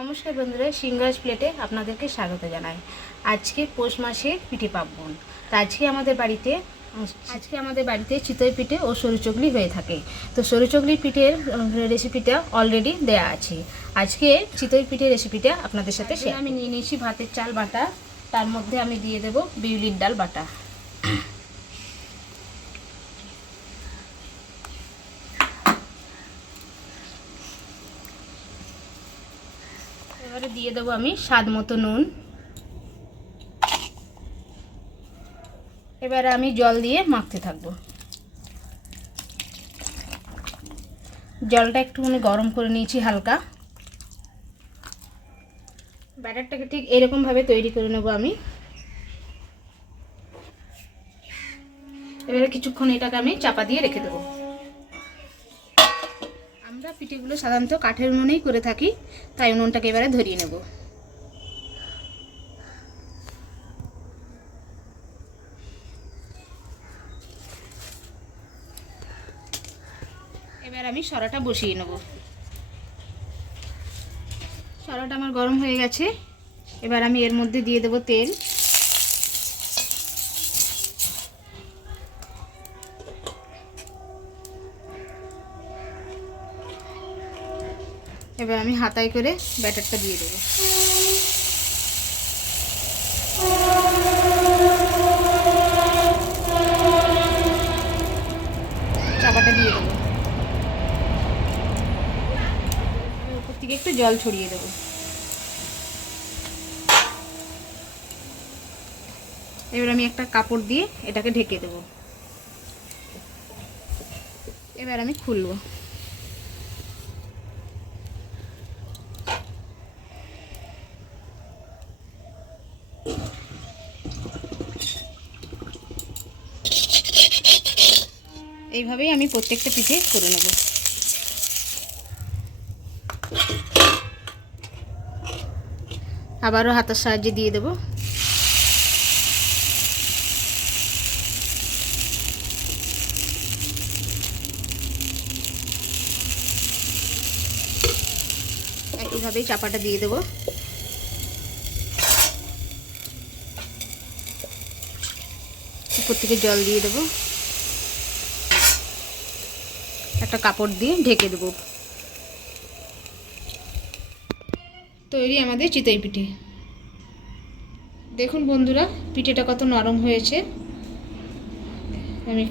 নমস্কার বন্ধুরা, সিংহাস প্লেটে আপনাদেরকে স্বাগত জানাই। আজকে পৌষ মাসে পিঠে পার্বণ। তো আজকে আমাদের বাড়িতে চিতই পিঠে ও সরু চগলি হয়ে থাকে। তো সরু চগলি পিঠের রেসিপিটা অলরেডি দেয়া আছে। আজকে চিতই পিঠের রেসিপিটা আপনাদের সাথে শেয়ার। আমি নিয়ে নিয়েছি ভাতের চাল বাটা, তার মধ্যে আমি দিয়ে দেব বিউলির ডাল বাটা। এবারে দিয়ে দেবো আমি স্বাদ মতো নুন। এবারে আমি জল দিয়ে মাখতে থাকবো। জলটা একটুখানি গরম করে নিয়েছি হালকা। ব্যাটারটাকে ঠিক এরকমভাবে তৈরি করে নেব আমি। এবারে কিছুক্ষণ এটাকে আমি চাপা দিয়ে রেখে দেবো। আমরা পিঠেগুলো সাধারণত কাঠের উনুনেই করে থাকি, তাই উনুনটাকে এবারে ধরিয়ে নেব। এবার আমি সরাটা বসিয়ে নেব। সরাটা আমার গরম হয়ে গেছে। এবার আমি এর মধ্যে দিয়ে দেব তেল। এবার আমি হাতায় করে ব্যাটারটা দিয়ে দেব। চাপাটা দিয়ে দেবো। উপর থেকে একটু জল ছড়িয়ে দেবো। এবার আমি একটা কাপড় দিয়ে এটাকে ঢেকে দেব। এবার আমি খুলব। এইভাবেই আমি প্রত্যেকটা পিঠে করে নেব। আবারও হাতের সাহায্যে দিয়ে দেব। একইভাবেই চাপাটা দিয়ে দেব। উপর থেকে জল দিয়ে দেব। একটা কাপড় দিয়ে ঢেকে দেব। তৈরি আমাদের চিতই পিঠে। দেখুন বন্ধুরা, পিঠেটা কত নরম হয়েছে। আমি